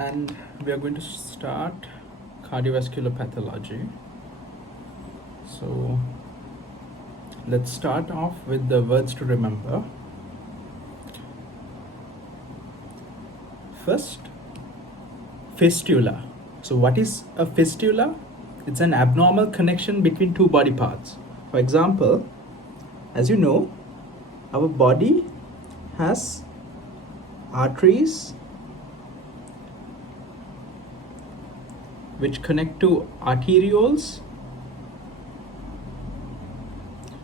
and we are going to start cardiovascular pathology. So let's start off with the words to remember. First, fistula. So what is a fistula? It's an abnormal connection between two body parts. For example, as you know, our body has arteries which connect to arterioles,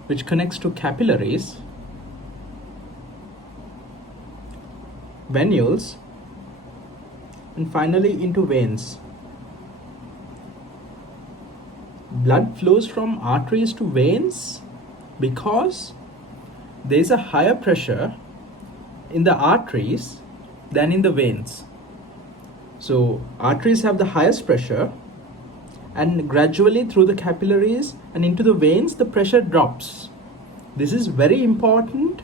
which connects to capillaries, venules, and finally into veins. Blood flows from arteries to veins because there is a higher pressure in the arteries than in the veins. So arteries have the highest pressure, and gradually through the capillaries and into the veins the pressure drops. This is very important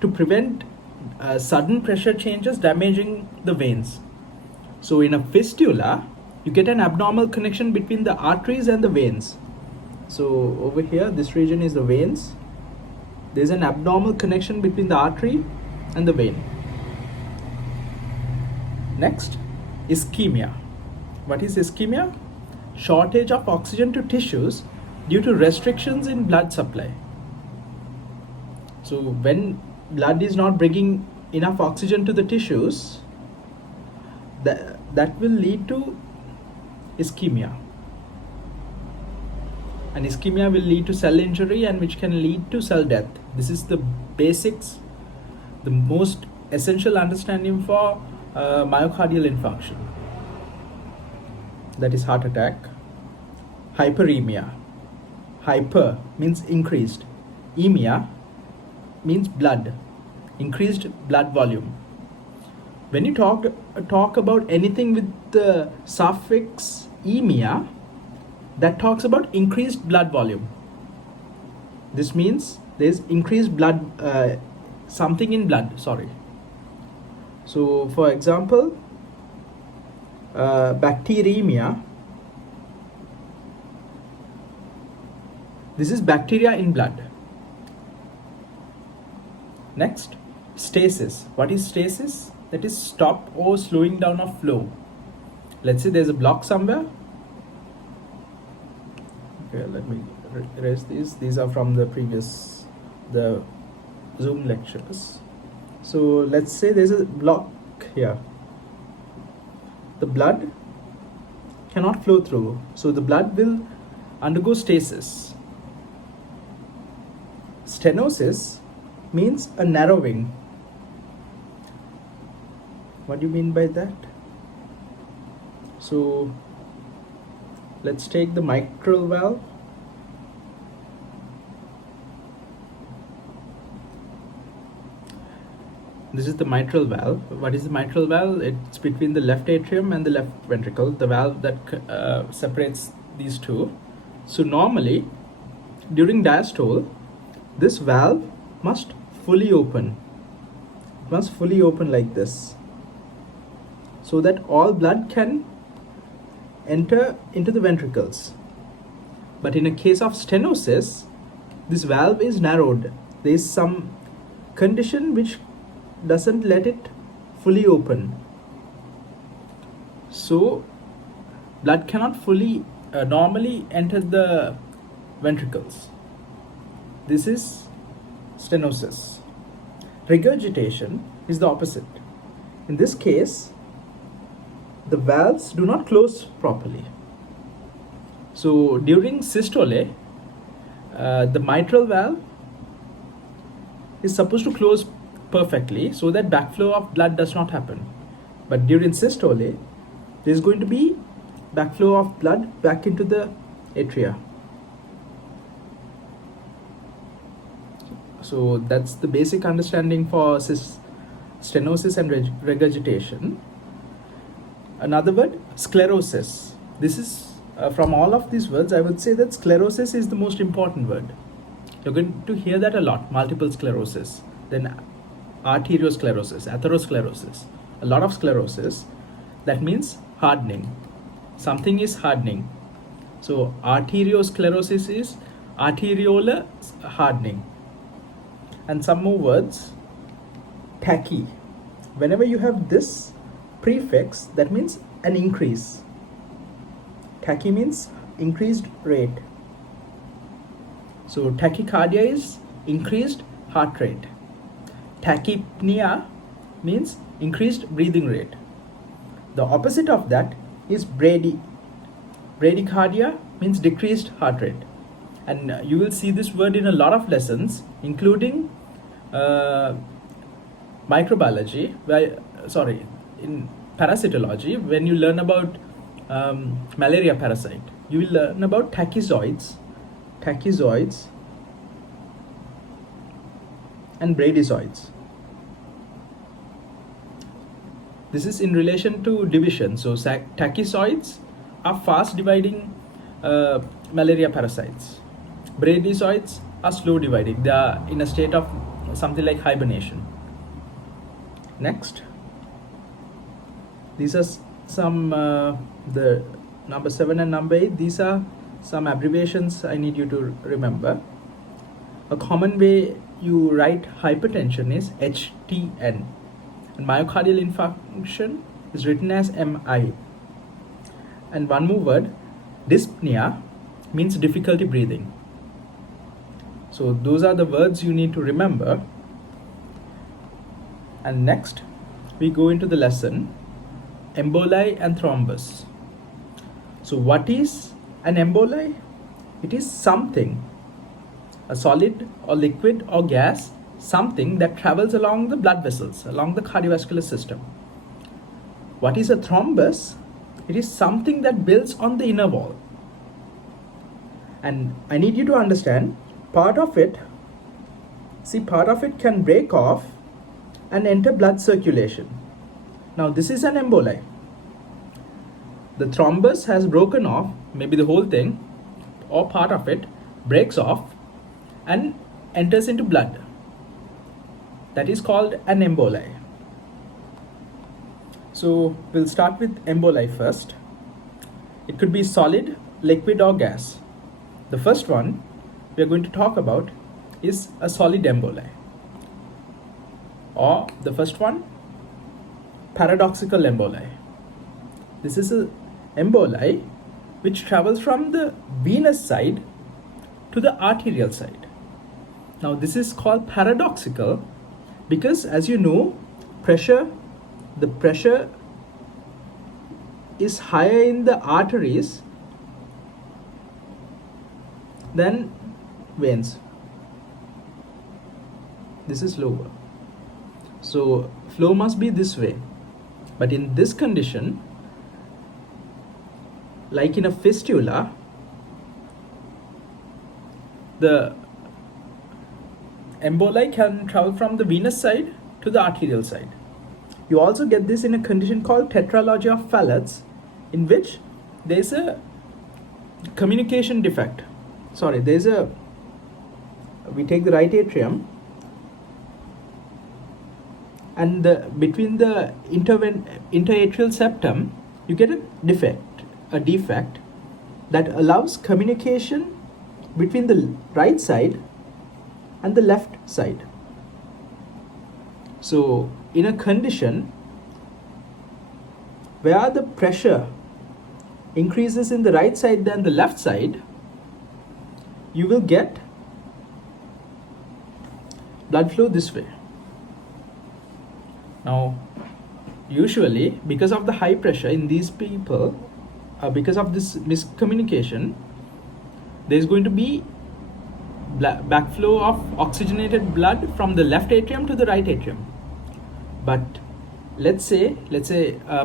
to prevent sudden pressure changes damaging the veins. So in a fistula you get an abnormal connection between the arteries and the veins. So over here, this region is the veins. There's an abnormal connection between the artery and the vein. Next, ischemia. What is ischemia? Shortage of oxygen to tissues due to restrictions in blood supply. So when blood is not bringing enough oxygen to the tissues, that will lead to ischemia. And ischemia will lead to cell injury, and which can lead to cell death. This is the basics, the most essential understanding for myocardial infarction. That is heart attack. Hyperemia. Hyper means increased. Emia means blood, increased blood volume. When you talk about anything with the suffix emia, that talks about increased blood volume. This means there is increased blood, something in blood, sorry. So for example, bacteremia, this is bacteria in blood. Next, stasis. What is stasis? That is stop or slowing down of flow. Let's say there's a block somewhere. Okay, let me erase these. These are from the Zoom lectures. So let's say there's a block here. The blood cannot flow through. So the blood will undergo stasis. Stenosis means a narrowing. What do you mean by that? So let's take the mitral valve. This is the mitral valve. What is the mitral valve? It's between the left atrium and the left ventricle, the valve that separates these two. So normally, during diastole, this valve must fully open. It must fully open like this, so that all blood can enter into the ventricles. But in a case of stenosis, this valve is narrowed. There is some condition which doesn't let it fully open. So blood cannot fully normally enter the ventricles. This is stenosis. Regurgitation is the opposite. In this case, the valves do not close properly. So during systole, the mitral valve is supposed to close perfectly so that backflow of blood does not happen. But during systole, there is going to be backflow of blood back into the atria. So that's the basic understanding for stenosis and regurgitation. Another word, sclerosis. This is from all of these words, I would say that sclerosis is the most important word. You're going to hear that a lot. Multiple sclerosis, then arteriosclerosis, atherosclerosis, a lot of sclerosis. That means hardening. Something is hardening. So arteriosclerosis is arteriolar hardening. And some more words. Tachy. Whenever you have this prefix, that means an increase. Tachy means increased rate. So tachycardia is increased heart rate. Tachypnea means increased breathing rate. The opposite of that is bradycardia means decreased heart rate. And you will see this word in a lot of lessons, including microbiology, in parasitology, when you learn about malaria parasite, you will learn about tachyzoids and bradyzoids. This is in relation to division. So tachyzoids are fast dividing malaria parasites. Bradyzoids are slow dividing. They are in a state of something like hibernation. Next, these are some the number 7 and number 8. These are some abbreviations I need you to remember. A common way you write hypertension is HTN, and myocardial infarction is written as MI. And one more word, dyspnea, means difficulty breathing. So those are the words you need to remember. And next, we go into the lesson, emboli and thrombus. So what is an emboli? It is something, a solid or liquid or gas, something that travels along the blood vessels, along the cardiovascular system. What is a thrombus? It is something that builds on the inner wall. And I need you to understand, part of it can break off and enter blood circulation. Now this is an emboli. The thrombus has broken off, maybe the whole thing or part of it breaks off and enters into blood. That is called an emboli. So we'll start with emboli first. It could be solid, liquid or gas. The first one we are going to talk about is a solid emboli. Or the first one, paradoxical emboli. This is a emboli which travels from the venous side to the arterial side. Now this is called paradoxical because, as you know, the pressure is higher in the arteries than veins. This is lower. So flow must be this way. But in this condition, like in a fistula, the emboli can travel from the venous side to the arterial side. You also get this in a condition called Tetralogy of Phallus, in which there is a communication defect. We take the right atrium, and between the interatrial septum, you get a defect that allows communication between the right side and the left side. So in a condition where the pressure increases in the right side than the left side, you will get blood flow this way. Now, usually, because of the high pressure in these people, because of this miscommunication, there is going to be backflow of oxygenated blood from the left atrium to the right atrium. But let's say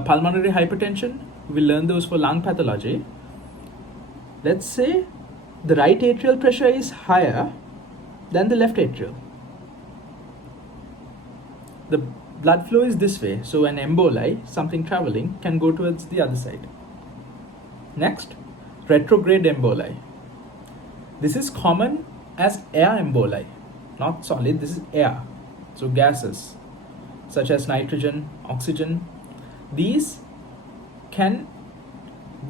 pulmonary hypertension, we'll learn those for lung pathology. Let's say the right atrial pressure is higher than the left atrial. The blood flow is this way, so an emboli, something traveling, can go towards the other side. Next, retrograde emboli. This is common as air emboli, not solid, this is air, so gases such as nitrogen, oxygen. These can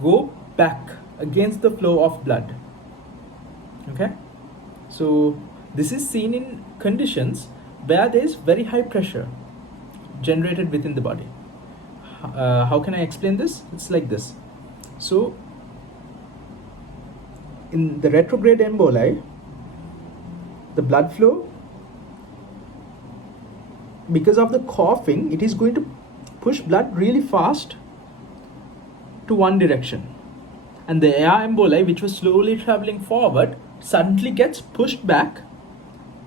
go back against the flow of blood. Okay, so this is seen in conditions where there is very high pressure generated within the body. How can I explain this? It's like this. So in the retrograde emboli, the blood flow, because of the coughing, it is going to push blood really fast to one direction, and the air emboli, which was slowly traveling forward, suddenly gets pushed back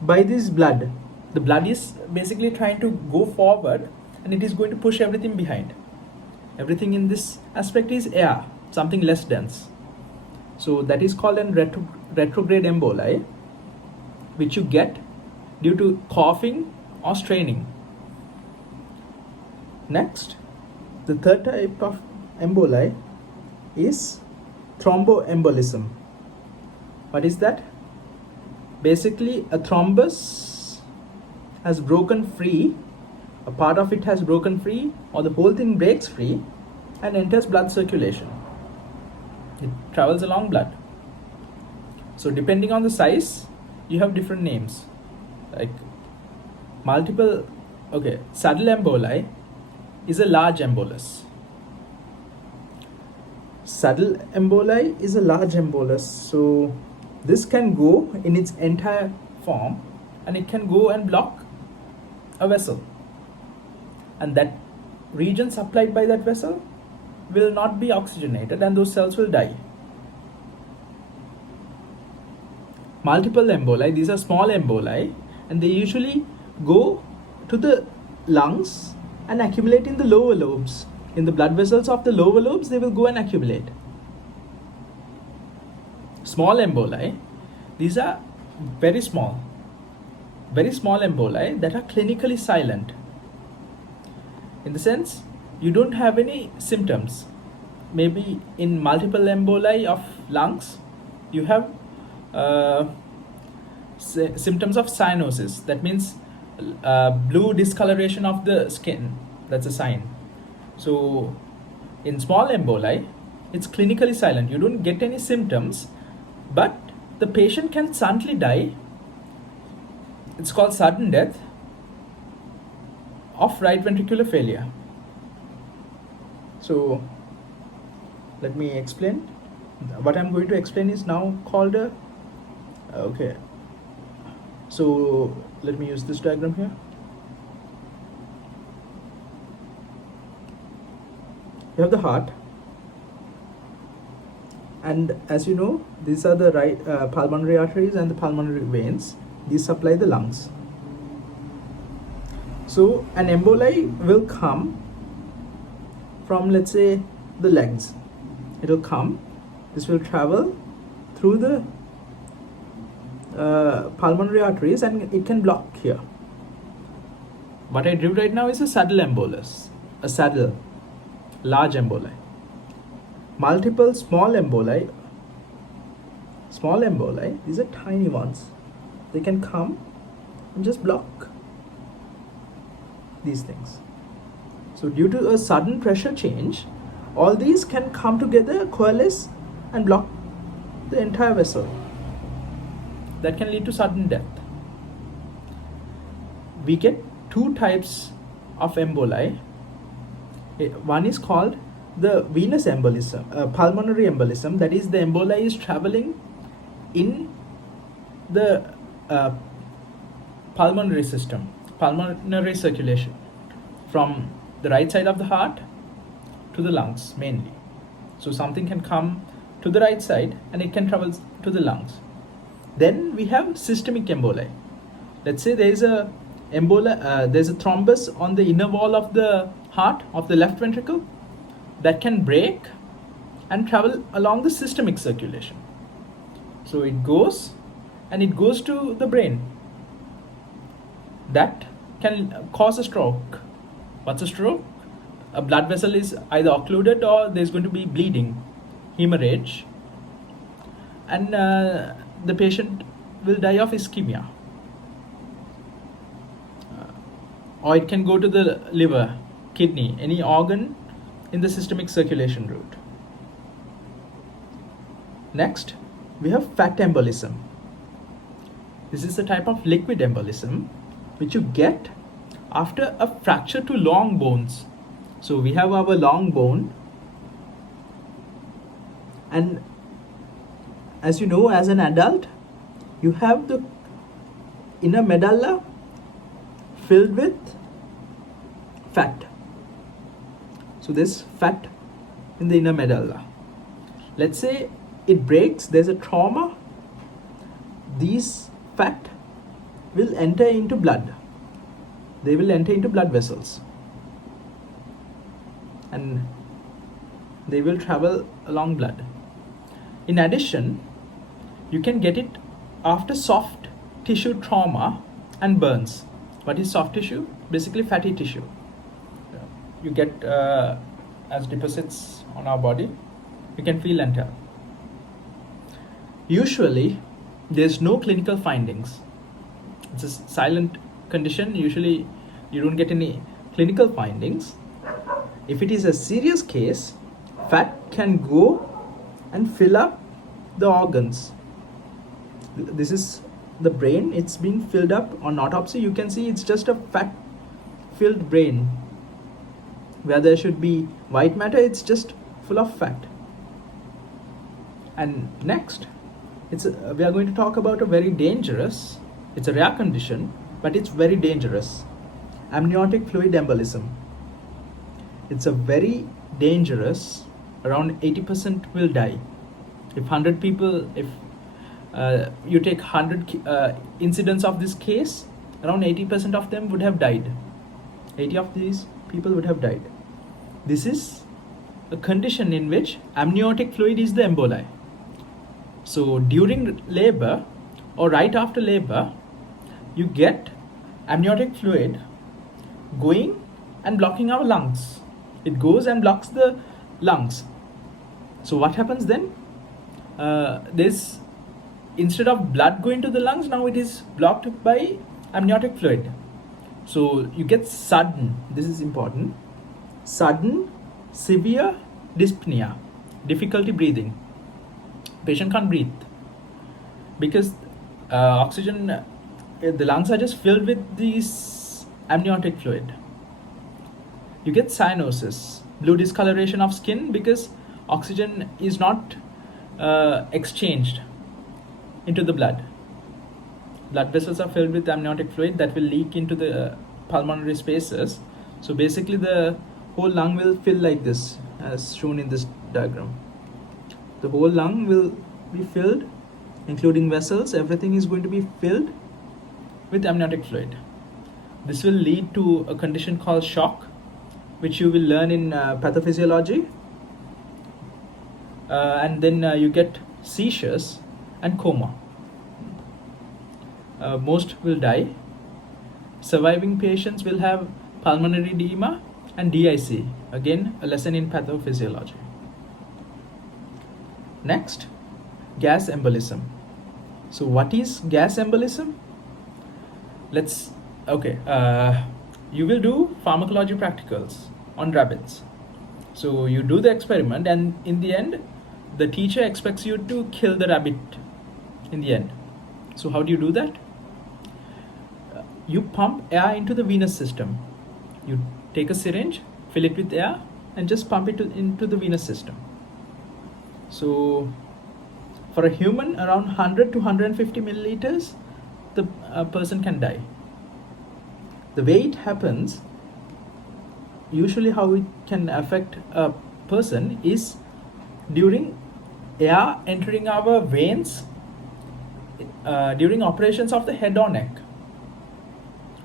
by this blood. The blood is basically trying to go forward, and it is going to push everything behind. Everything in this aspect is air, something less dense. So that is called an retrograde emboli, which you get due to coughing or straining. Next, the third type of emboli is thromboembolism. What is that? Basically, a thrombus has broken free, a part of it has broken free, or the whole thing breaks free and enters blood circulation. It travels along blood. So depending on the size, you have different names, like saddle emboli is a large embolus. Saddle emboli is a large embolus. So this can go in its entire form, and it can go and block a vessel, and that region supplied by that vessel will not be oxygenated, and those cells will die. Multiple emboli, these are small emboli, and they usually go to the lungs and accumulate in the lower lobes. In the blood vessels of the lower lobes, they will go and accumulate. Small emboli, these are very small emboli that are clinically silent. In the sense, you don't have any symptoms. Maybe in multiple emboli of lungs, you have symptoms of cyanosis. That means blue discoloration of the skin. That's a sign. So in small emboli, it's clinically silent. You don't get any symptoms, but the patient can suddenly die. It's called sudden death of right ventricular failure. So let me explain. What I'm going to explain is now called a so let me use this diagram here. You have the heart, and as you know, these are the right pulmonary arteries and the pulmonary veins. These supply the lungs. So an emboli will come from, let's say, the legs. It will come, this will travel through the pulmonary arteries, and it can block here. What I drew right now is a saddle embolus, a saddle, large emboli. Multiple small emboli, these are tiny ones. They can come and just block these things. So due to a sudden pressure change, all these can come together, coalesce, and block the entire vessel. That can lead to sudden death. We get two types of emboli. One is called the venous embolism, pulmonary embolism. That is, the emboli is traveling in the pulmonary system, pulmonary circulation, from the right side of the heart to the lungs mainly. So something can come to the right side and it can travel to the lungs. Then we have systemic emboli. Let's say there is a there's a thrombus on the inner wall of the heart, of the left ventricle, that can break and travel along the systemic circulation. So it goes to the brain. That can cause a stroke. What's a stroke? A blood vessel is either occluded or there's going to be bleeding, hemorrhage, and the patient will die of ischemia. Or it can go to the liver, kidney, any organ in the systemic circulation route. Next, we have fat embolism. This is a type of liquid embolism which you get after a fracture to long bones. So we have our long bone, and as you know, as an adult, you have the inner medulla filled with fat. So there's fat in the inner medulla. Let's say it breaks, there's a trauma, these fat will enter into blood. They will enter into blood vessels and they will travel along blood. In addition, you can get it after soft tissue trauma and burns. What is soft tissue? Basically fatty tissue. You get as deposits on our body, you can feel and tell. Usually, there's no clinical findings. It's a silent condition. Usually, you don't get any clinical findings. If it is a serious case, fat can go and fill up the organs. This is the brain. It's being filled up. On autopsy, you can see it's just a fat-filled brain. Where there should be white matter, it's just full of fat. And next, we are going to talk about a very dangerous, it's a rare condition, but it's very dangerous. Amniotic fluid embolism. It's a very dangerous, around 80% will die. If 100 people, if you take 100 incidents of this case, around 80% of them would have died. 80 of these people would have died. This is a condition in which amniotic fluid is the emboli. So during labor or right after labor, you get amniotic fluid going and blocking our lungs. It goes and blocks the lungs. So what happens then? Instead of blood going to the lungs, now it is blocked by amniotic fluid. So you get sudden, this is important, sudden severe dyspnea, difficulty breathing. Patient can't breathe because oxygen, the lungs are just filled with this amniotic fluid. You get cyanosis, blue discoloration of skin because oxygen is not exchanged into the blood. Blood vessels are filled with amniotic fluid that will leak into the pulmonary spaces. So basically the whole lung will fill like this, as shown in this diagram. The whole lung will be filled, including vessels. Everything is going to be filled with amniotic fluid. This will lead to a condition called shock, which you will learn in pathophysiology. And then you get seizures and coma. Most will die. Surviving patients will have pulmonary edema and DIC. Again, a lesson in pathophysiology. Next, gas embolism. So what is gas embolism? You will do pharmacology practicals on rabbits. So you do the experiment and in the end, the teacher expects you to kill the rabbit in the end. So how do you do that? You pump air into the venous system. You take a syringe, fill it with air and just pump it into the venous system. So for a human, around 100 to 150 milliliters, the person can die. The way it happens, usually how it can affect a person is during air entering our veins during operations of the head or neck,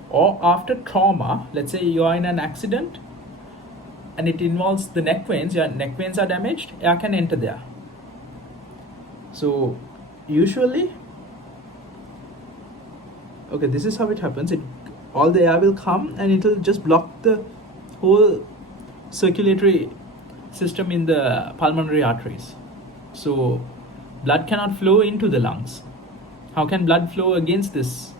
or after trauma. Let's say you are in an accident and it involves the neck veins, your neck veins are damaged, air can enter there. So usually, this is how it happens. All the air will come and it will just block the whole circulatory system in the pulmonary arteries. So blood cannot flow into the lungs. How can blood flow against this?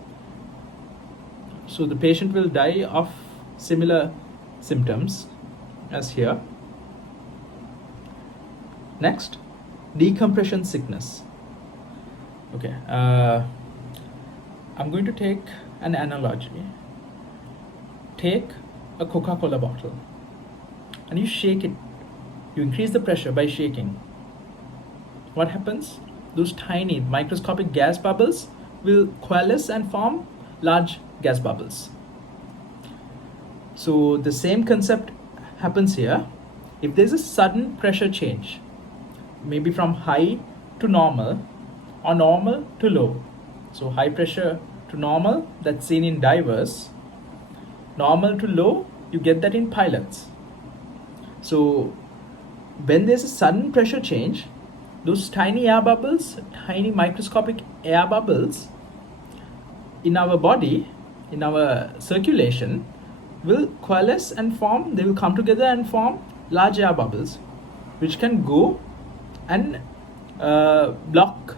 So the patient will die of similar symptoms as here. Next, decompression sickness. Okay, I'm going to take an analogy. Take a Coca-Cola bottle and you shake it. You increase the pressure by shaking. What happens? Those tiny microscopic gas bubbles will coalesce and form large gas bubbles. So the same concept happens here. If there's a sudden pressure change, maybe from high to normal or normal to low. So high pressure to normal, that's seen in divers. Normal to low, you get that in pilots. So when there's a sudden pressure change, those tiny air bubbles, tiny microscopic air bubbles in our body, in our circulation, will coalesce and form, they will come together and form large air bubbles, which can go and block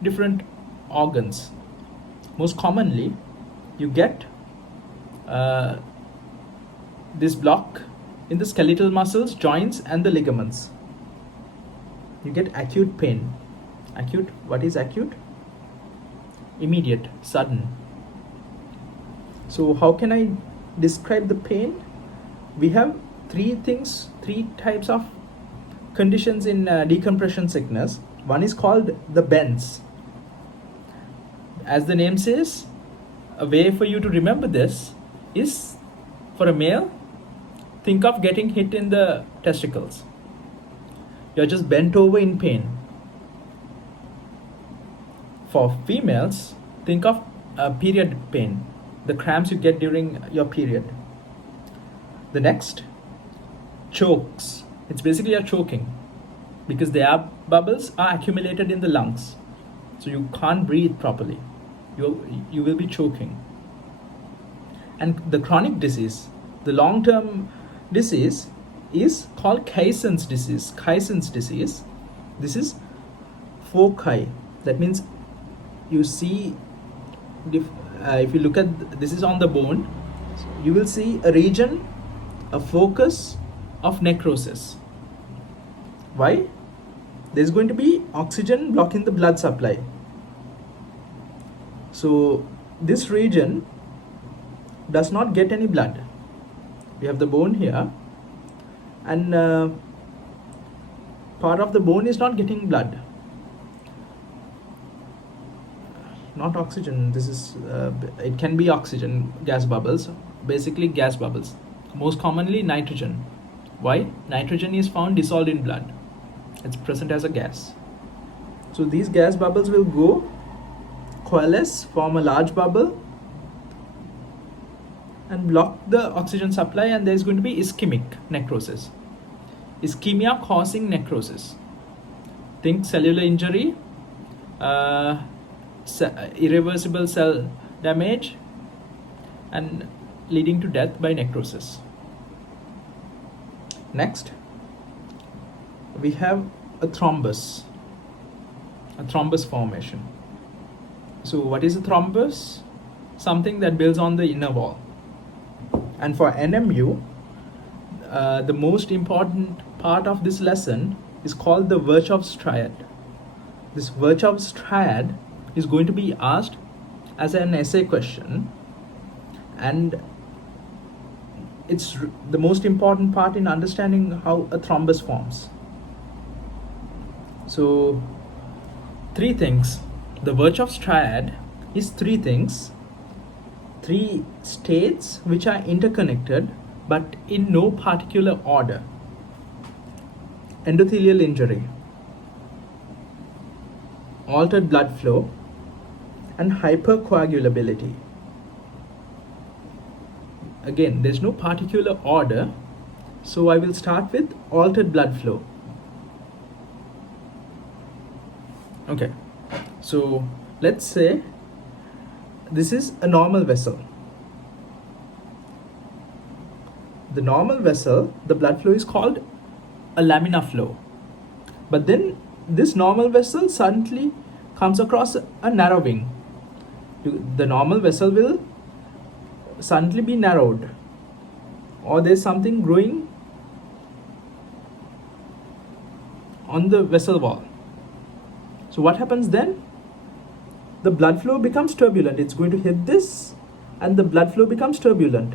different organs. Most commonly, you get this block in the skeletal muscles, joints, and the ligaments. You get acute pain. Acute, what is acute? Immediate, sudden. So how can I describe the pain? We have three types of conditions in decompression sickness. One is called the bends. As the name says, a way for you to remember this is, for a male, think of getting hit in the testicles. You're just bent over in pain. For females, think of period pain, the cramps you get during your period. The next, chokes. It's basically a choking because the air bubbles are accumulated in the lungs. So you can't breathe properly. You will be choking. And the chronic disease, the long-term disease is called Caisson's disease. Caisson's disease. This is foci. That means you see, if you look at, this is on the bone, you will see a region, a focus of necrosis. Why? There's going to be oxygen blocking the blood supply. So this region does not get any blood. We have the bone here, and part of the bone is not getting blood. Not oxygen. This is it can be oxygen, gas bubbles, basically gas bubbles. Most commonly nitrogen. Why? Nitrogen is found dissolved in blood. It's present as a gas. So these gas bubbles will go, coalesce, form a large bubble and block the oxygen supply, and there is going to be ischemic necrosis. Ischemia causing necrosis. Think cellular injury, irreversible cell damage, and leading to death by necrosis. Next, we have a thrombus formation. So what is a thrombus? Something that builds on the inner wall. And for NMU, the most important part of this lesson is called the Virtuous Triad. This Virtuous Triad is going to be asked as an essay question, and it's the most important part in understanding how a thrombus forms. So, three things. The Virtuous Triad is three things, three states which are interconnected but in no particular order. Endothelial injury, altered blood flow, and hypercoagulability. Again, there's no particular order, so I will start with altered blood flow. Okay, so let's say this is a normal vessel. The normal vessel, the blood flow is called a laminar flow. But then this normal vessel suddenly comes across a narrowing. The normal vessel will suddenly be narrowed, or there's something growing on the vessel wall. So what happens then? The blood flow becomes turbulent. It's going to hit this and the blood flow becomes turbulent.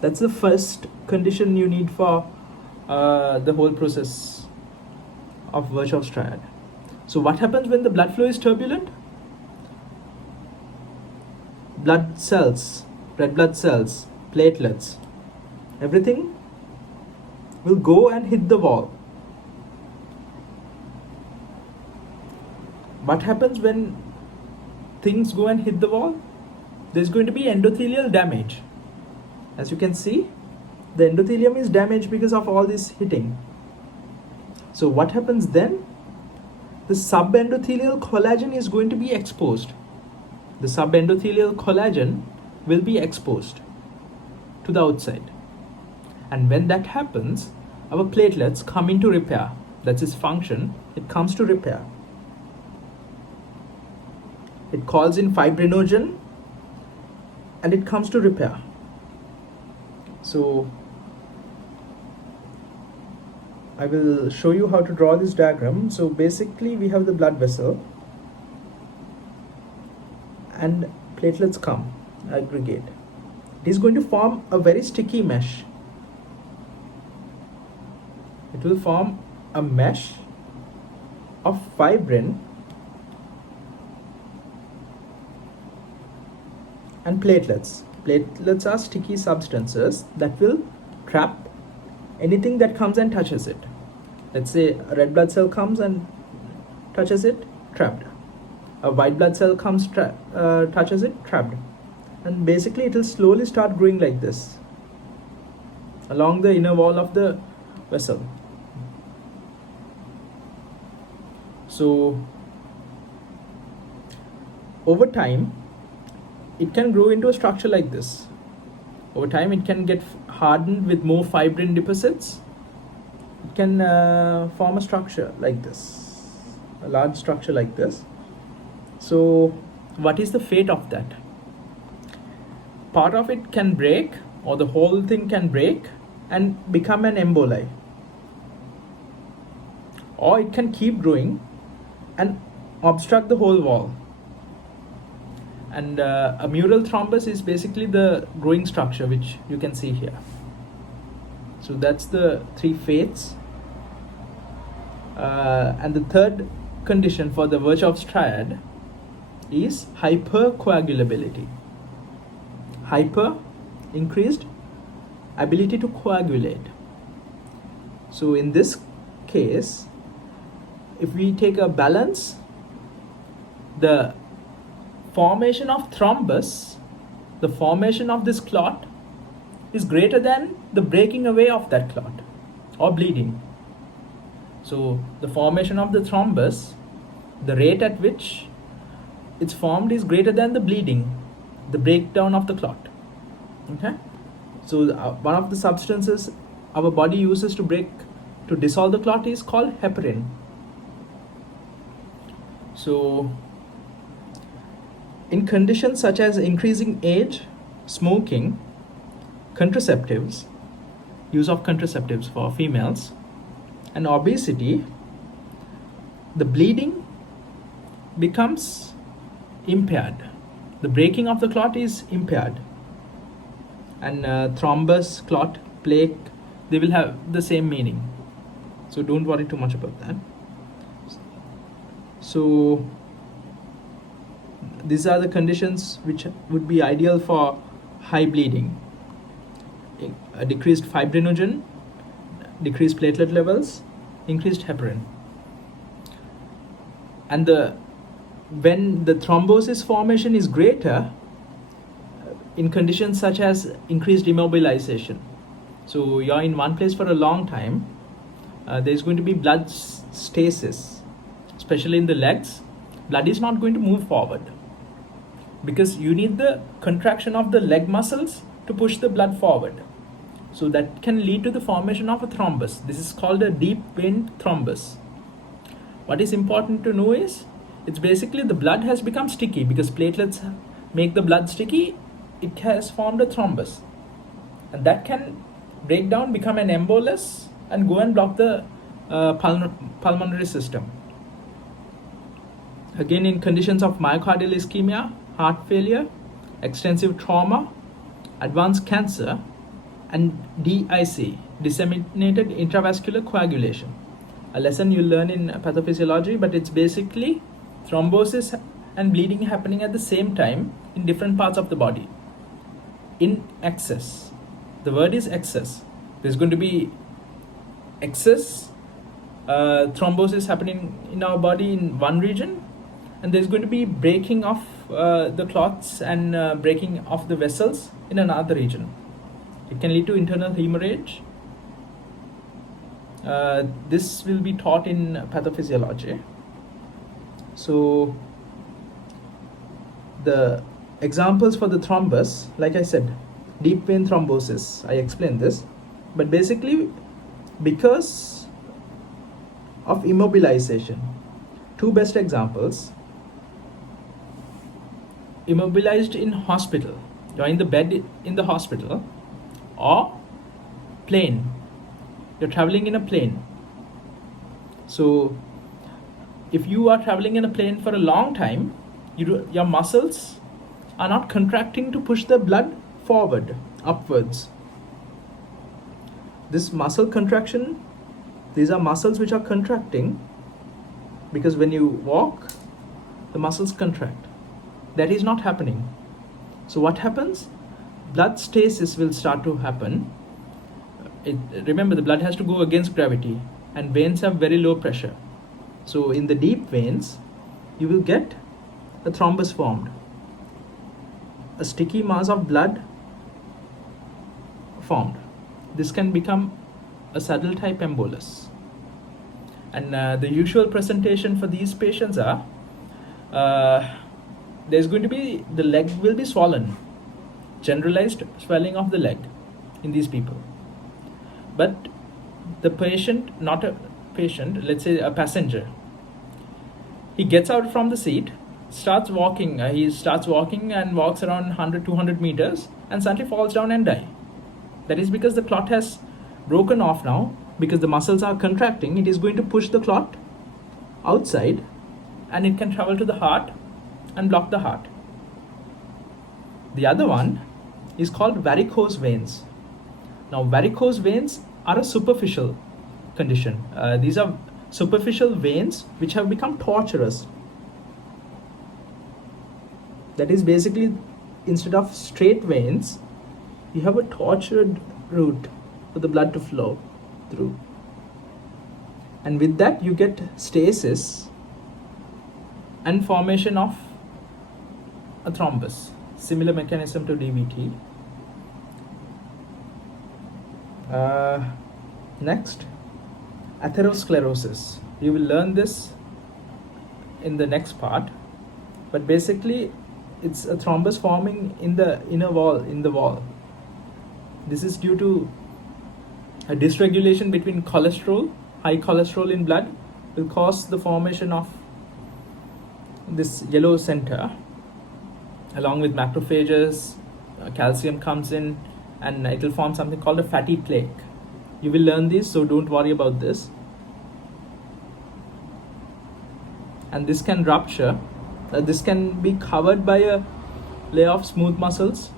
That's the first condition you need for the whole process of Virchow's triad. So what happens when the blood flow is turbulent? Blood cells, red blood cells, platelets, everything will go and hit the wall. What happens when things go and hit the wall? There's going to be endothelial damage. As you can see, the endothelium is damaged because of all this hitting. So what happens then? The subendothelial collagen is going to be exposed. The subendothelial collagen will be exposed to the outside. And when that happens, our platelets come into repair. That's its function. It comes to repair. It calls in fibrinogen and it comes to repair. So I will show you how to draw this diagram. So basically we have the blood vessel and platelets come, aggregate. It is going to form a very sticky mesh. It will form a mesh of fibrin and platelets. Platelets are sticky substances that will trap anything that comes and touches it. Let's say a red blood cell comes and touches it, trapped. A white blood cell comes, touches it, trapped. And basically it will slowly start growing like this along the inner wall of the vessel. So over time it can grow into a structure like this. Over time it can get hardened with more fibrin deposits. It can form a structure like this, a large structure like this. So what is the fate of that? Part of it can break, or the whole thing can break and become an emboli. Or it can keep growing and obstruct the whole wall. And a mural thrombus is basically the growing structure which you can see here. So that's the three fates. And the third condition for the Virchow's triad is hypercoagulability. Hyper, increased ability to coagulate. So in this case, if we take a balance, the formation of thrombus, the formation of this clot is greater than the breaking away of that clot or bleeding. So the formation of the thrombus, the rate at which it's formed is greater than the bleeding, the breakdown of the clot. Okay? So one of the substances our body uses to dissolve the clot is called heparin. So in conditions such as increasing age, smoking, contraceptives, use of contraceptives for females, and obesity, the bleeding becomes impaired. The breaking of the clot is impaired. And thrombus, clot, plaque, they will have the same meaning. So don't worry too much about that. So these are the conditions which would be ideal for high bleeding. A decreased fibrinogen, decreased platelet levels, increased heparin. And when the thrombosis formation is greater, in conditions such as increased immobilization, so you're in one place for a long time, there's going to be blood stasis, especially in the legs. Blood is not going to move forward because you need the contraction of the leg muscles to push the blood forward. So that can lead to the formation of a thrombus. This is called a deep vein thrombus. What is important to know is, it's basically the blood has become sticky because platelets make the blood sticky. It has formed a thrombus, and that can break down, become an embolus, and go and block the pulmonary system. Again, in conditions of myocardial ischemia, heart failure, extensive trauma, advanced cancer, and DIC, disseminated intravascular coagulation. A lesson you learn in pathophysiology, but it's basically thrombosis and bleeding happening at the same time in different parts of the body. In excess. The word is excess. There's going to be excess thrombosis happening in our body in one region, and there's going to be breaking of the clots and breaking of the vessels in another region. It can lead to internal hemorrhage. This will be taught in pathophysiology. So the examples for the thrombus, like I said, deep vein thrombosis, I explained this, but basically because of immobilization. Two best examples: immobilized in hospital, you're in the bed in the hospital, or plane, you're traveling in a plane. So if you are traveling in a plane for a long time, your muscles are not contracting to push the blood forward, upwards. This muscle contraction, these are muscles which are contracting, because when you walk, the muscles contract. That is not happening. So what happens? Blood stasis will start to happen. Remember, the blood has to go against gravity, and veins have very low pressure. So in the deep veins, you will get a thrombus formed, a sticky mass of blood formed. This can become a saddle type embolus. And the usual presentation for these patients are, there's going to be, the leg will be swollen, generalized swelling of the leg in these people. But the patient, not a patient, let's say a passenger, he gets out from the seat, starts walking, and walks around 100-200 meters and suddenly falls down and die. That is because the clot has broken off now, because the muscles are contracting. It is going to push the clot outside, and it can travel to the heart and block the heart. The other one is called varicose veins. Now, varicose veins are a superficial condition. These are superficial veins which have become tortuous. That is basically, instead of straight veins, you have a tortured route for the blood to flow through. And with that, you get stasis and formation of a thrombus. Similar mechanism to DVT. Next, atherosclerosis. You will learn this in the next part, but basically it's a thrombus forming in the inner wall, in the wall. This is due to a dysregulation between cholesterol. High cholesterol in blood will cause the formation of this yellow center. Along with macrophages, calcium comes in, and it will form something called a fatty plaque. You will learn this, so don't worry about this. And this can rupture. This can be covered by a layer of smooth muscles.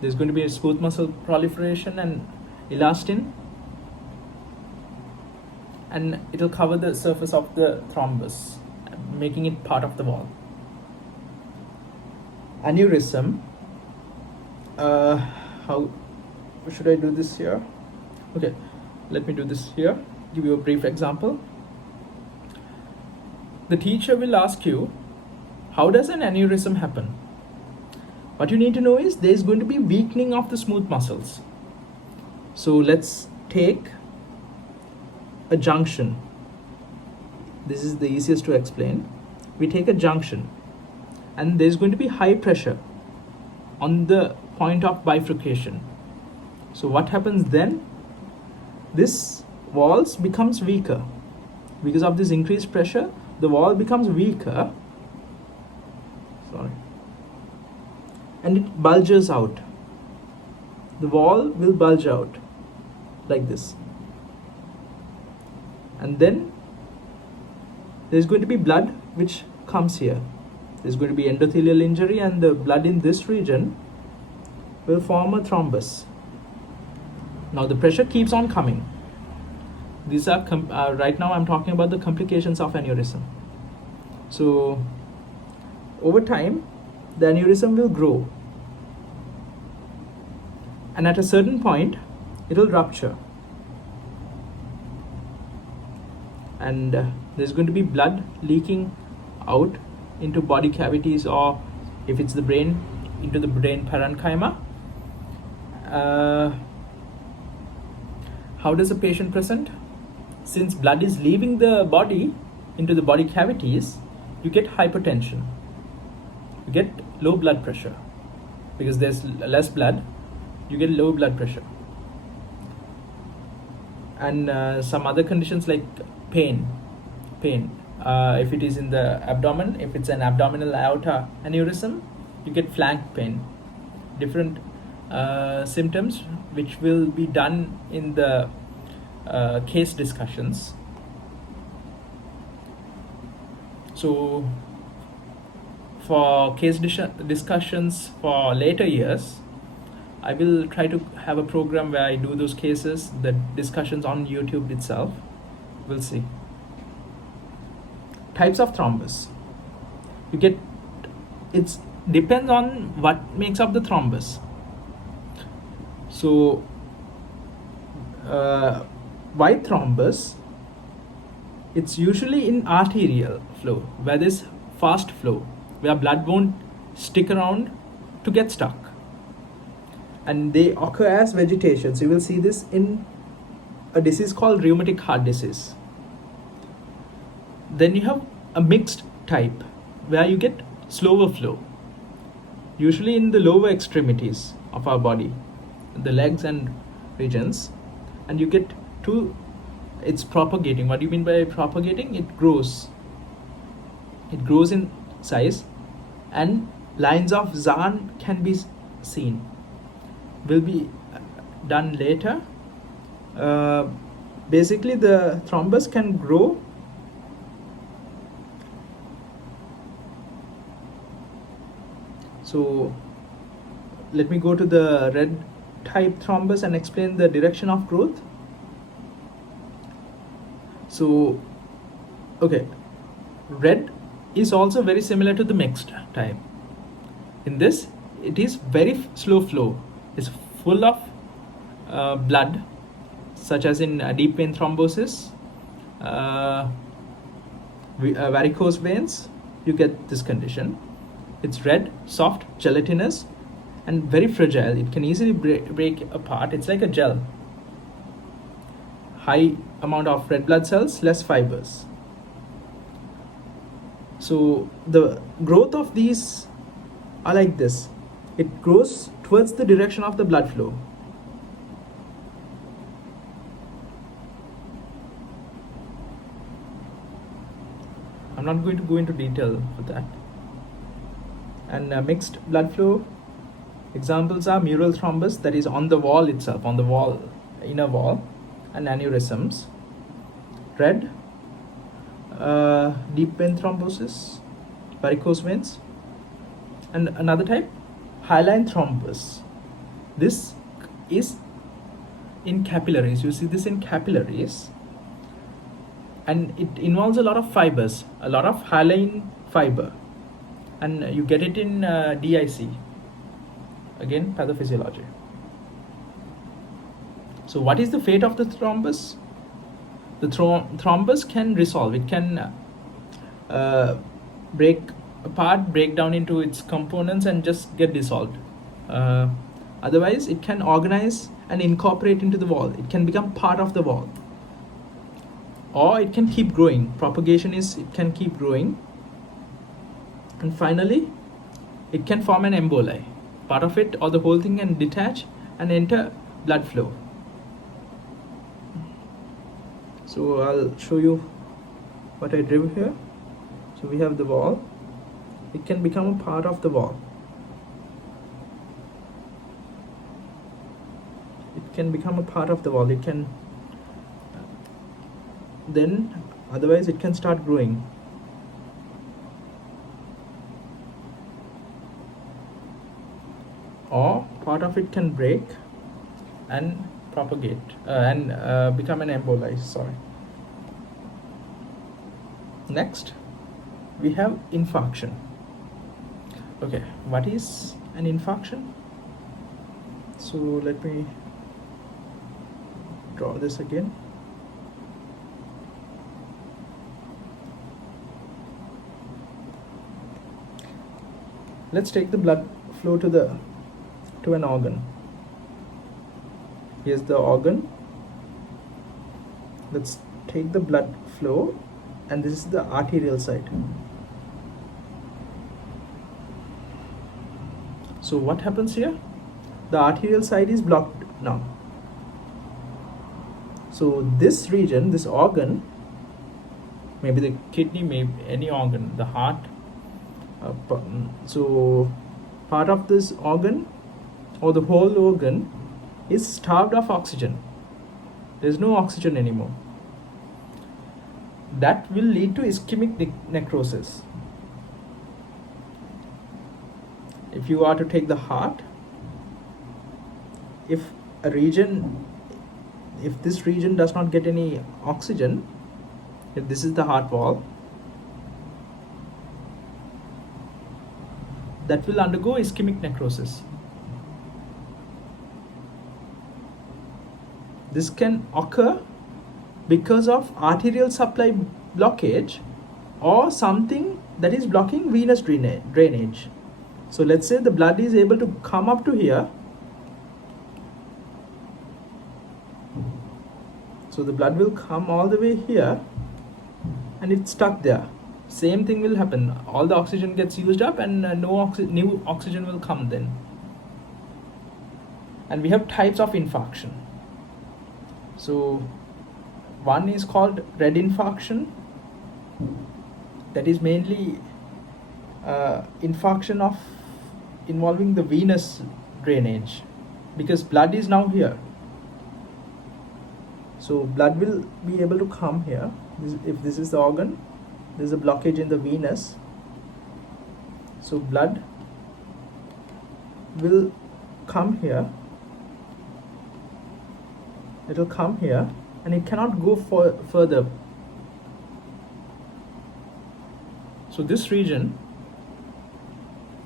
There's going to be a smooth muscle proliferation and elastin, and it will cover the surface of the thrombus, making it part of the wall. Aneurysm. How should I do this here? Okay, let me do this here. Give you a brief example. The teacher will ask you, how does an aneurysm happen? What you need to know is there is going to be weakening of the smooth muscles. So let's take a junction. This is the easiest to explain. We take a junction, and there's going to be high pressure on the point of bifurcation. So what happens then? This walls becomes weaker. Because of this increased pressure, the wall becomes weaker. And it bulges out. the wall will bulge out like this, and then there's going to be blood which comes here. There's going to be endothelial injury, and the blood in this region will form a thrombus. Now the pressure keeps on coming. These are right now I'm talking about the complications of aneurysm. So over time the aneurysm will grow, and at a certain point it will rupture, and there's going to be blood leaking out into body cavities, or if it's the brain, into the brain parenchyma. How does the patient present? Since blood is leaving the body into the body cavities, you get hypertension, you get low blood pressure. Because there's less blood, you get low blood pressure. And some other conditions like pain. If it is in the abdomen, if it's an abdominal aorta aneurysm, you get flank pain. Different symptoms which will be done in the case discussions. So for case discussions for later years, I will try to have a program where I do those cases, the discussions on YouTube itself. We'll see. Types of thrombus. You get, it depends on what makes up the thrombus. So white thrombus, it's usually in arterial flow, where there's fast flow, where blood won't stick around to get stuck, and they occur as vegetations. You will see this in a disease called rheumatic heart disease. Then you have a mixed type, where you get slower flow, usually in the lower extremities of our body, the legs and regions, and you get it's propagating. What do you mean by propagating? It grows in size, and lines of Zahn can be seen. Will be done later. Basically the thrombus can grow so let me go to the red type thrombus and explain the direction of growth. So okay, red is also very similar to the mixed type. In this, it is very slow flow. It's full of blood, such as in deep vein thrombosis, varicose veins. You get this condition. It's red, soft, gelatinous, and very fragile. It can easily break apart. It's like a gel. High amount of red blood cells, less fibers. So the growth of these are like this. It grows towards the direction of the blood flow. I'm not going to go into detail for that. And mixed blood flow examples are mural thrombus, that is on the wall itself, on the wall, inner wall, and aneurysms. Red, deep vein thrombosis, varicose veins. And another type, hyaline thrombus. This is in capillaries. You see this in capillaries, and it involves a lot of fibers, a lot of hyaline fiber, and you get it in DIC, again pathophysiology. So what is the fate of the thrombus? The thrombus can resolve. It can break apart, break down into its components, and just get dissolved. Otherwise, it can organize and incorporate into the wall. It can become part of the wall, or it can keep growing. Propagation is it can keep growing, and finally, it can form an emboli. Part of it or the whole thing can detach and enter blood flow. So I'll show you what I drew here. So we have the wall. It can become a part of the wall. it can become a part of the wall. It can then, otherwise it can start growing. Or part of it can break and propagate and become an emboli. Sorry. Next, we have infarction. Okay, what is an infarction? So let me draw this again. Let's take the blood flow to an organ. Here's the organ. Let's take the blood flow, and this is the arterial side. So what happens here? The arterial side is blocked now. So this region, this organ, maybe the kidney, maybe any organ, the heart, so part of this organ or the whole organ is starved of oxygen. There's no oxygen anymore. That will lead to ischemic necrosis. If you are to take the heart, if this region does not get any oxygen, if this is the heart wall, that will undergo ischemic necrosis. This can occur because of arterial supply blockage or something that is blocking venous drainage. So let's say the blood is able to come up to here. So the blood will come all the way here and it's stuck there. Same thing will happen. All the oxygen gets used up and new oxygen will come then. And we have types of infarction. So one is called red infarction. That is mainly infarction involving the venous drainage, because blood is now here. So blood will be able to come here. If this is the organ, there's a blockage in the venous. So blood will come here. It will come here and it cannot go further. So this region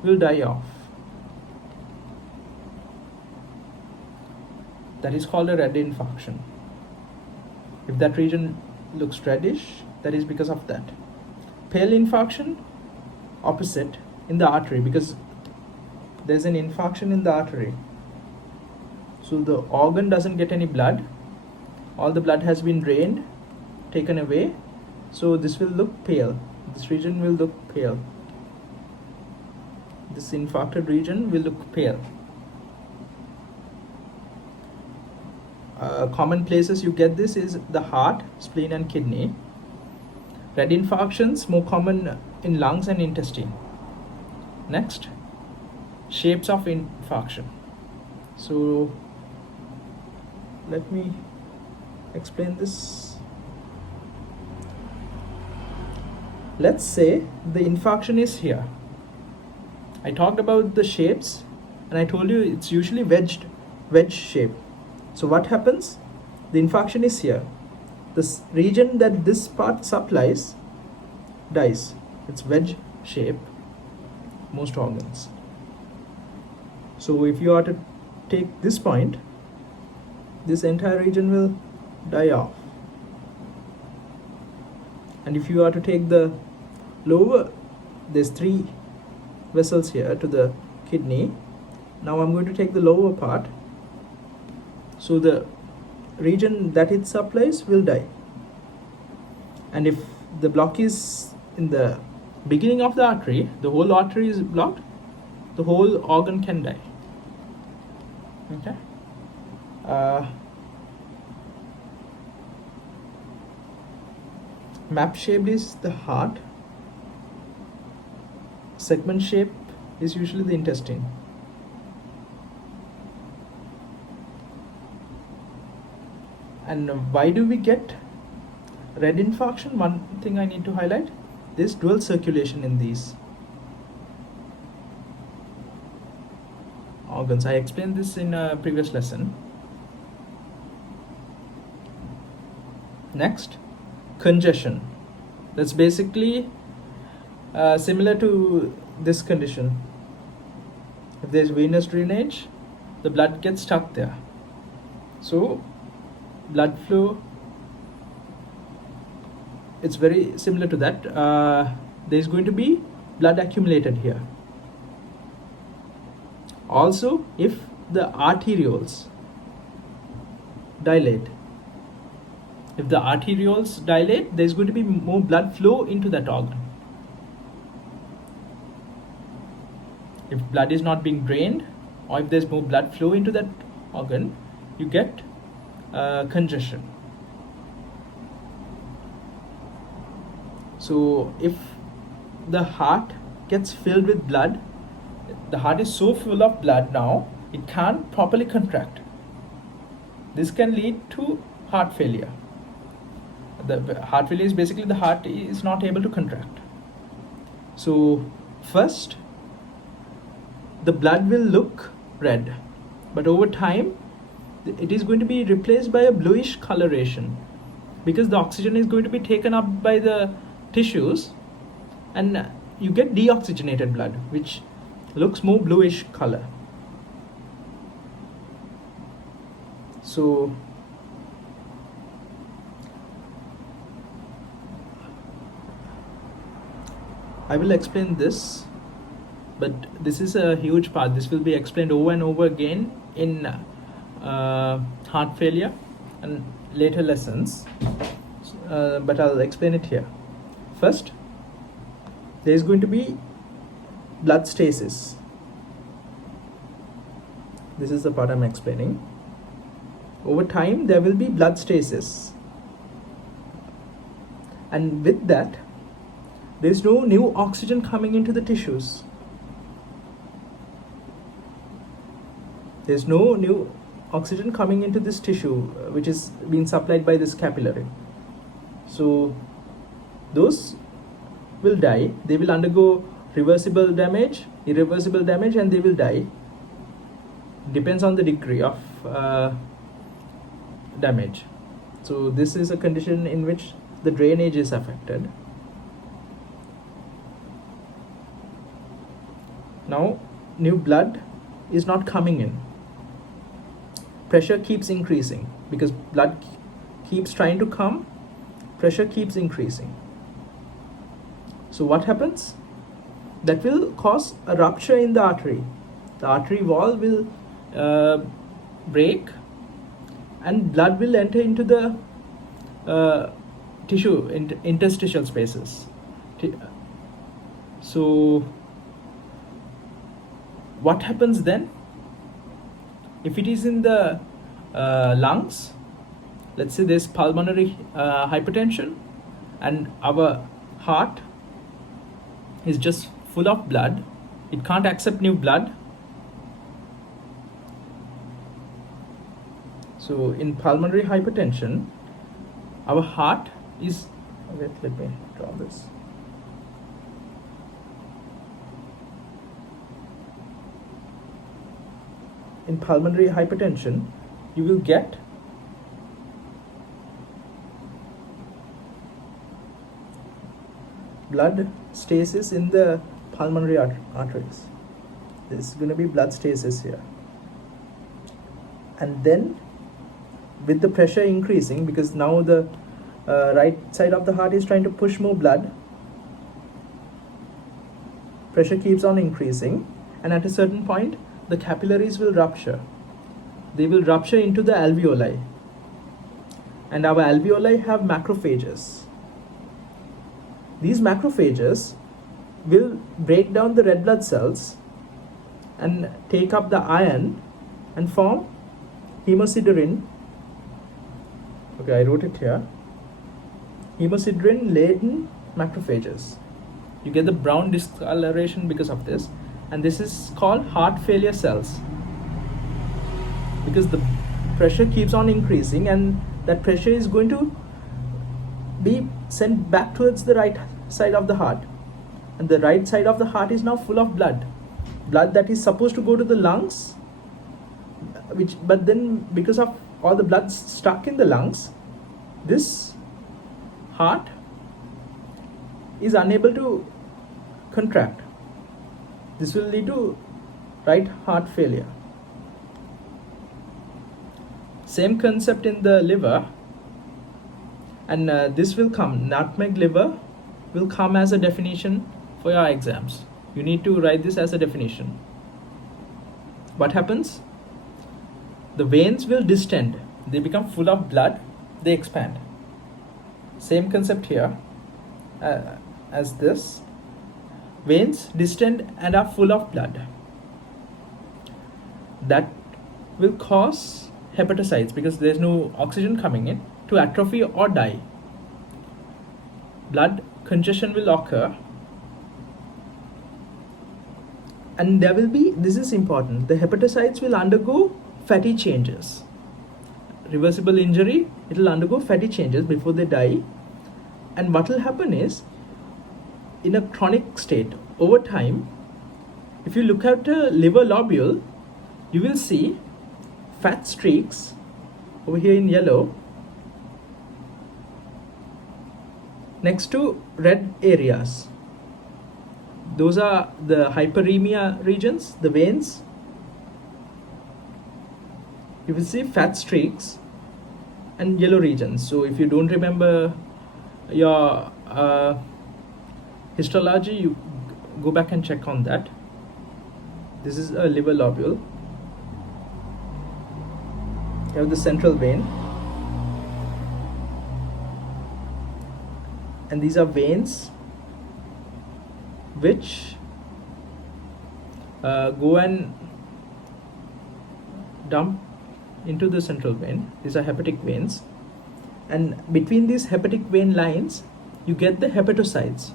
will die off. That is called a red infarction. If that region looks reddish, that is because of that. Pale infarction, opposite, in the artery, because there's an infarction in the artery. So the organ doesn't get any blood. All the blood has been drained, taken away. So this will look pale. This region will look pale. This infarcted region will look pale. Common places you get this is the heart, spleen and kidney. Red infarctions more common in lungs and intestine. Next, shapes of infarction. So let me explain this. Let's say the infarction is here. I talked about the shapes and I told you it's usually wedge shape. So what happens? The infarction is here. This region that this part supplies dies. It's wedge shape, most organs. So if you are to take this point, this entire region will die off. And if you are to take the lower, there's 3 vessels here to the kidney. Now I'm going to take the lower part. So the region that it supplies will die. And if the block is in the beginning of the artery, the whole artery is blocked, the whole organ can die. Okay. Map shaped is the heart. Segment shape is usually the intestine. And why do we get red infarction? One thing I need to highlight, there's dual circulation in these organs. I explained this in a previous lesson. Next, congestion. That's basically similar to this condition. If there's venous drainage, the blood gets stuck there. So blood flow, it's very similar to that. There's going to be blood accumulated here. Also, if the arterioles dilate, there's going to be more blood flow into that organ. If blood is not being drained, or if there's more blood flow into that organ, you get congestion. So if the heart gets filled with blood, the heart is so full of blood now, it can't properly contract. This can lead to heart failure. The heart failure is basically the heart is not able to contract. So first, the blood will look red, but over time it is going to be replaced by a bluish coloration, because the oxygen is going to be taken up by the tissues, and you get deoxygenated blood, which looks more bluish color. So I will explain this, but this is a huge part. This will be explained over and over again in heart failure and later lessons, but I'll explain it here. First, there is going to be blood stasis. This is the part I'm explaining. Over time, there will be blood stasis, and with that, there is no new oxygen coming into the tissues. There's no new oxygen coming into this tissue, which is being supplied by this capillary. So those will die. They will undergo reversible damage, irreversible damage, and they will die. Depends on the degree of damage. So this is a condition in which the drainage is affected. Now, new blood is not coming in. Pressure keeps increasing because blood keeps trying to come. Pressure keeps increasing. So what happens? That will cause a rupture in the artery. The artery wall will break, and blood will enter into the tissue, interstitial spaces. So what happens then? If it is in the lungs, let's say there's pulmonary hypertension, and our heart is just full of blood, it can't accept new blood. So in pulmonary hypertension, our heart is, let me draw this. In pulmonary hypertension, you will get blood stasis in the pulmonary arteries. There's going to be blood stasis here. And then with the pressure increasing, because now the right side of the heart is trying to push more blood, pressure keeps on increasing, and at a certain point the capillaries will rupture. They will rupture into the alveoli, and our alveoli have macrophages. These macrophages will break down the red blood cells and take up the iron and form hemosiderin. Okay, I wrote it here. Hemosiderin laden macrophages. You get the brown discoloration because of this, and this is called heart failure cells, because the pressure keeps on increasing and that pressure is going to be sent back towards the right side of the heart, and the right side of the heart is now full of blood that is supposed to go to the lungs, but then because of all the blood stuck in the lungs, this heart is unable to contract. This will lead to right heart failure. Same concept in the liver, and this will come, nutmeg liver will come as a definition for your exams. You need to write this as a definition. What happens? The veins will distend, they become full of blood, they expand. Same concept here as this. Veins distend and are full of blood. That will cause hepatocytes, because there's no oxygen coming in, to atrophy or die. Blood congestion will occur, and there will be, this is important, the hepatocytes will undergo fatty changes. Reversible injury, it will undergo fatty changes before they die. And what will happen is, in a chronic state, over time, if you look at a liver lobule, you will see fat streaks over here in yellow next to red areas. Those are the hyperemia regions, the veins. You will see fat streaks and yellow regions. So if you don't remember your histology, you go back and check on that. This is a liver lobule. You have the central vein, and these are veins which go and dump into the central vein. These are hepatic veins, and between these hepatic vein lines you get the hepatocytes.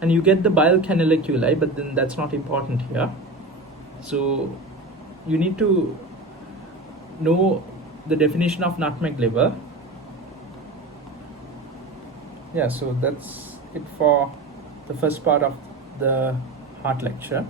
And you get the bile canaliculi, but then that's not important here. So you need to know the definition of nutmeg liver. Yeah, so that's it for the first part of the heart lecture.